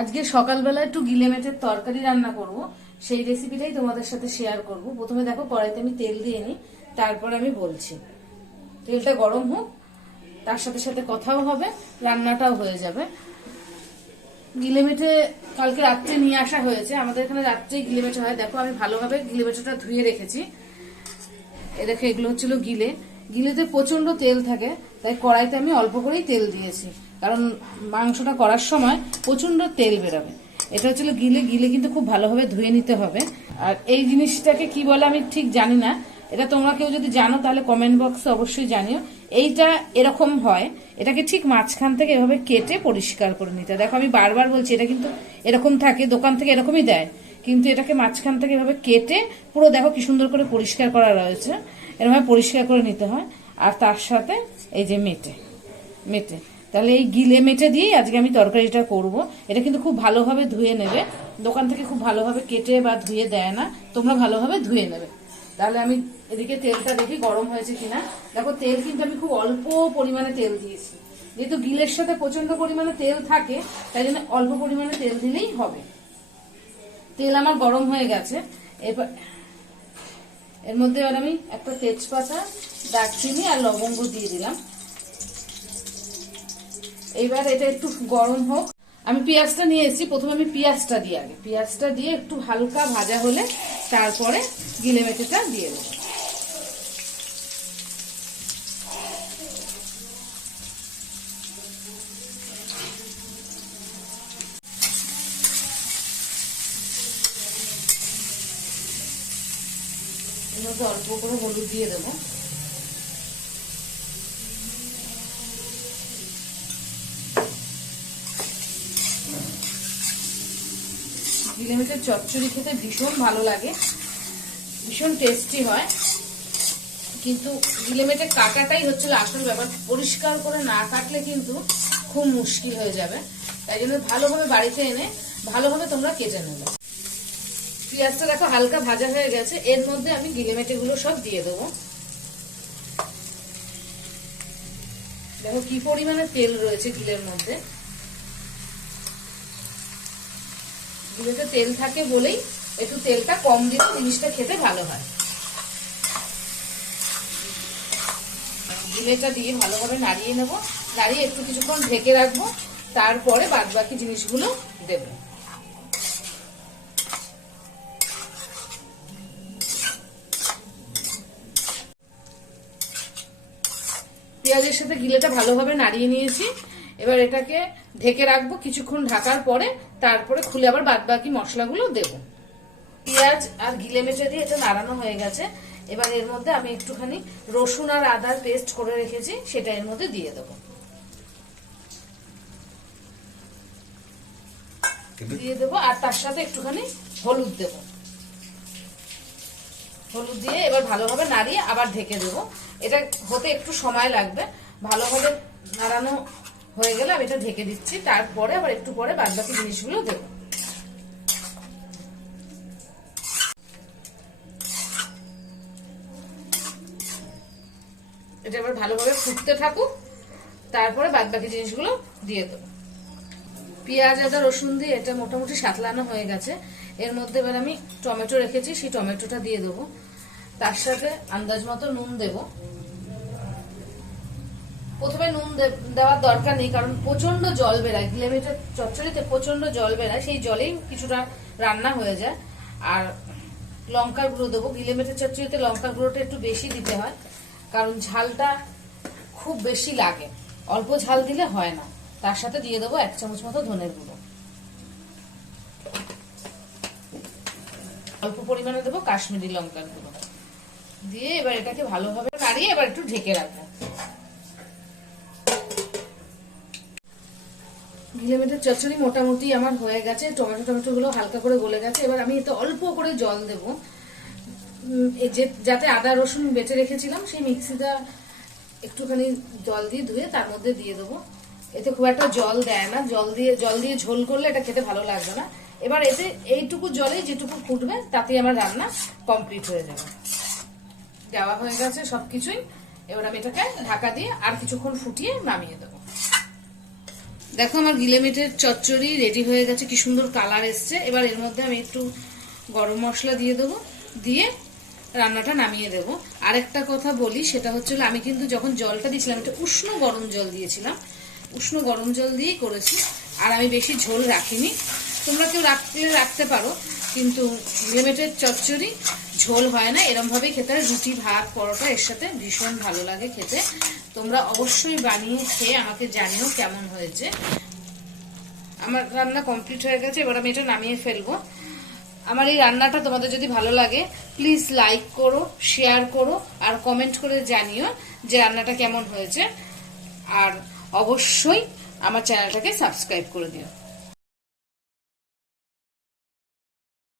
আজকে সকালবেলা একটু গিলে মেটের তরকারি রান্না করব, সেই রেসিপিটাই তোমাদের সাথে শেয়ার করব। প্রথমে দেখো কড়াইতে আমি তেল দিয়ে নিই, তারপর আমি বলছি। তেলটা গরম হোক, তার সাথে সাথে কথাও হবে, রান্নাটাও হয়ে যাবে। গিলে মেটে কালকে রাত্রে নিয়ে আসা হয়েছে, আমাদের এখানে রাত্রেই গিলে মেটে হয়। দেখো আমি ভালোভাবে গিলে মেটেটা ধুয়ে রেখেছি। এ দেখো এগুলো হচ্ছিল গিলে। গিলেতে প্রচণ্ড তেল থাকে, তাই কড়াইতে আমি অল্প করেই তেল দিয়েছি। কারণ মাংসটা করার সময় প্রচণ্ড তেল বেরোবে। এটা হচ্ছিল গিলে গিলে কিন্তু খুব ভালোভাবে ধুয়ে নিতে হবে। আর এই জিনিসটাকে কি বলে আমি ঠিক জানি না। এটা তোমরা কেউ যদি জানো তাহলে কমেন্ট বক্সে অবশ্যই জানিও। এইটা এরকম হয়, এটাকে ঠিক মাঝখান থেকে এভাবে কেটে পরিষ্কার করে নিতে। দেখো আমি বারবার বলছি, এটা কিন্তু এরকম থাকে, দোকান থেকে এরকমই দেয়। কিন্তু এটাকে মাঝখান থেকে এভাবে কেটে পুরো দেখো কি সুন্দর করে পরিষ্কার করা রয়েছে। এরভাবে পরিষ্কার করে নিতে হয়। আর তার সাথে এই যে মেটে মেটে। তাহলে এই গিলে মেটে দিয়েই আজকে আমি তরকারিটা করব। এটা কিন্তু খুব ভালোভাবে ধুয়ে নেবে। দোকান থেকে খুব ভালোভাবে কেটে বা ধুয়ে দেয় না। তোমরা ভালোভাবে ধুয়ে নেবে। তাহলে আমি এদিকে তেলটা দেখি গরম হয়েছে কিনা। দেখো, তেল কিন্তু আমি খুব অল্প পরিমাণে তেল দিয়েছি। যেহেতু গিলের সাথে প্রচণ্ড পরিমাণে তেল থাকে, তাই জন্য অল্প পরিমাণে তেল দিলেই হবে। তেল আমার গরম হয়ে গেছে। এবার এর মধ্যে এবার আমি একটা তেজপাতা, দারচিনি আর লবঙ্গ দিয়ে দিলাম। এইবার এটা একটু গরম হোক। আমি পেঁয়াজটা নিয়ে এসেছি। প্রথমে আমি পেঁয়াজটা দিয়ে আগে। পেঁয়াজটা দিয়ে একটু হালকা ভাজা হলে তারপরে গিলে মেটেটা দিয়ে দেবো। অল্প করে হলুদ দিয়ে দেবো। গিলেমিটের চচ্চড়ি খেতে ভীষণ ভালো লাগে। ভীষণ টেস্টি হয়। কিন্তু গিলেমেটে কাটাটাই হচ্ছিল আসল ব্যাপার। পরিষ্কার করে না কাটলে কিন্তু খুব মুশকিল হয়ে যাবে। তাই জন্য ভালোভাবে বাড়িতে এনে ভালোভাবে তোমরা কেটে নেবে। পেঁয়াজটা দেখো হালকা ভাজা হয়ে গেছে। এর মধ্যে আমি গিলেমেটে গুলো সব দিয়ে দেবো। দেখো কি পরিমাণে তেল রয়েছে গিলের মধ্যে। গিলেতে তেল থাকে বলেই একটু তেলটা কম দিলে জিনিসটা খেতে ভালো হয়। গিলেটা দিয়ে ভালোভাবে নাড়িয়ে নেব। নাড়িয়ে একটু কিছুক্ষণ ঢেকে রাখব। তারপরে বাদ বাকি জিনিসগুলো দেবো। পেঁয়াজের সাথে গিলেটা ভালোভাবে নাড়িয়ে নিয়েছি। এবার এটাকে ঢেকে রাখব কিছুক্ষণ ঢাকার পরে তারপরে খুলে আবার বাদ বাকি মশলাগুলো দেব। পেঁয়াজ আর গিলে মেচে দিয়ে এটা নাড়ানো হয়ে গেছে। এবার এর মধ্যে আমি একটুখানি রসুন আর আদার পেস্ট করে রেখেছি সেটা এর মধ্যে দিয়ে দেবো। দিয়ে দেবো আর তার সাথে একটুখানি হলুদ দেবো। হলুদ দিয়ে এবার ভালোভাবে নাড়িয়ে আবার ঢেকে দেবো। এটা হতে একটু সময় লাগবে। ভালোভাবে নাড়ানো হয়ে গেলে আমি এটা ঢেকে দিচ্ছি, তারপরে আবার একটু পরে বাদ বাকি জিনিসগুলো দেবো। এটা এবার ভালোভাবে ফুটতে থাকুক, তারপরে বাদ বাকি জিনিসগুলো দিয়ে দেবো। পেঁয়াজ, আদা, রসুন দিয়ে এটা মোটামুটি সাতলানো হয়ে গেছে। এর মধ্যে এবার আমি টমেটো রেখেছি, সেই টমেটোটা দিয়ে দেবো। তার সাথে আন্দাজ মতো নুন দেব। প্রথমে নুন দেওয়ার দরকার নেই, কারণ প্রচণ্ড জল বেরায় গিলেমিটার চচ্চড়িতে প্রচণ্ড জল বেরায়, সেই জলেই কিছুটা রান্না হয়ে যায়। আর লঙ্কার গুঁড়ো দেবো গিলেমেটের চচ্চড়িতে লঙ্কার গুঁড়োটা একটু বেশি দিতে হয়, কারণ ঝালটা খুব বেশি লাগে। অল্প ঝাল দিলে হয় না, তার সাথে দিয়ে দেবো এক চামচ মতো ধনের গুঁড়ো। অল্প পরিমাণে দেবো কাশ্মীরি লঙ্কার গুঁড়ো। দিয়ে এবার এটাকে ভালোভাবে নাড়িয়ে এবার একটু ঢেকে রাখব। গিলেমেটের চচ্চড়ি মোটামুটি আমার হয়ে গেছে, টমেটো টমেটো গুলো হালকা করে গলে গেছে। এবার আমি এতে অল্প করে জল দেব। যাতে আদা রসুন বেটে রেখেছিলাম, সেই মিক্সিটা একটুখানি জল দিয়ে ধুয়ে তার মধ্যে দিয়ে দেবো। এতে খুব একটা জল দেয় না, জল দিয়ে জল দিয়ে ঝোল করলে এটা খেতে ভালো লাগবে না। এবার এতে এইটুকু জলে যেটুকু ফুটবে, তাতেই আমার রান্না কমপ্লিট হয়ে যাবে। দেওয়া হয়ে গেছে সব কিছুই এবার আমি এটাকে ঢাকা দিয়ে আর কিছুক্ষণ ফুটিয়ে নামিয়ে দেবো। দেখো আমার গিলেমিটের চচ্চড়ি রেডি হয়ে গেছে, কি সুন্দর কালার এসছে। এবার এর মধ্যে আমি একটু গরম মশলা দিয়ে দেবো, দিয়ে রান্নাটা নামিয়ে দেবো। আরেকটা কথা বলি, সেটা হচ্ছে আমি কিন্তু যখন জলটা দিয়েছিলাম, একটা উষ্ণ গরম জল দিয়েছিলাম, উষ্ণ গরম জল দিয়েই করেছি, আর আমি বেশি ঝোল রাখিনি। তোমরা কেউ রাখতে রাখতে পারো, কিন্তু লিমিটেড চচ্চড়ি ঝোল হয় না এরমভাবেই খেতে হয়। রুটি, ভাত, পরোটা, এর সাথে ভীষণ ভালো লাগে খেতে। তোমরা অবশ্যই বানিয়ে খেয়ে আমাকে জানিও কেমন হয়েছে। আমার রান্না কমপ্লিট হয়ে গেছে, এবার আমি এটা নামিয়ে ফেলব। আমার এই রান্নাটা তোমাদের যদি ভালো লাগে প্লিজ লাইক করো শেয়ার করো, আর কমেন্ট করে জানিও যে রান্নাটা কেমন হয়েছে। আর অবশ্যই আমার চ্যানেলটাকে সাবস্ক্রাইব করে দিও।